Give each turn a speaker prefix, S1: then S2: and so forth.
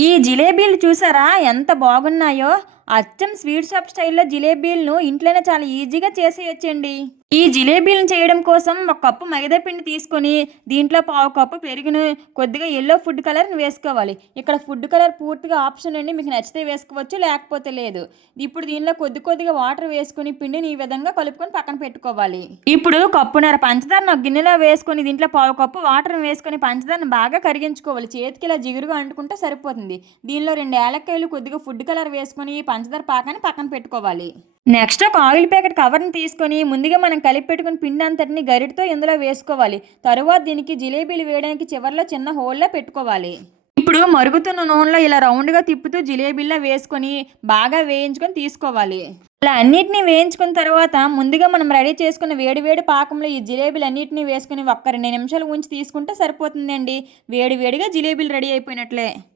S1: ఈ జిలేబీలు చూసారా? ఎంత బాగున్నాయో. అచ్చం స్వీట్ షాప్ స్టైల్లో జిలేబీలను ఇంట్లోనే చాలా ఈజీగా చేసేయచ్చండి. ఈ జిలేబీలను చేయడం కోసం ఒక కప్పు మైదా పిండి తీసుకొని దీంట్లో పావు కప్పు పెరుగును కొద్దిగా ఎల్లో ఫుడ్ కలర్ని వేసుకోవాలి. ఇక్కడ ఫుడ్ కలర్ పూర్తిగా ఆప్షన్ అండి. మీకు నచ్చితే వేసుకోవచ్చు లేకపోతే లేదు. ఇప్పుడు దీనిలో కొద్ది కొద్దిగా వాటర్ వేసుకుని పిండిని ఈ విధంగా కలుపుకొని పక్కన పెట్టుకోవాలి. ఇప్పుడు కప్పున్నర పంచదారను ఒక గిన్నెలో వేసుకొని దీంట్లో పావు కప్పు వాటర్ని వేసుకొని పంచదారను బాగా కరిగించుకోవాలి. చేతికి ఇలా జిగురుగా అంటుకుంటే సరిపోతుంది. దీనిలో రెండు ఏలక్కాయలు కొద్దిగా ఫుడ్ కలర్ వేసుకొని ఈ పంచదార పాకాన్ని పక్కన పెట్టుకోవాలి. నెక్స్ట్ ఒక ఆయిల్ ప్యాకెట్ కవర్ని తీసుకొని ముందుగా మనం కలిపి పెట్టుకుని పిండి అంతటిని గరిటతో ఇందులో వేసుకోవాలి. తరువాత దీనికి జిలేబీలు వేయడానికి చివర్లో చిన్న హోల్లో పెట్టుకోవాలి. ఇప్పుడు మరుగుతున్న నూనెలో ఇలా రౌండ్గా తిప్పుతూ జిలేబీల్లో వేసుకొని బాగా వేయించుకొని తీసుకోవాలి. ఇలా అన్నిటినీ వేయించుకున్న తర్వాత ముందుగా మనం రెడీ చేసుకున్న వేడి వేడి పాకంలో ఈ జిలేబీలు అన్నిటినీ వేసుకుని ఒక్క రెండు నిమిషాలు ఉంచి తీసుకుంటే సరిపోతుందండి. వేడి వేడిగా జిలేబీలు రెడీ అయిపోయినట్లే.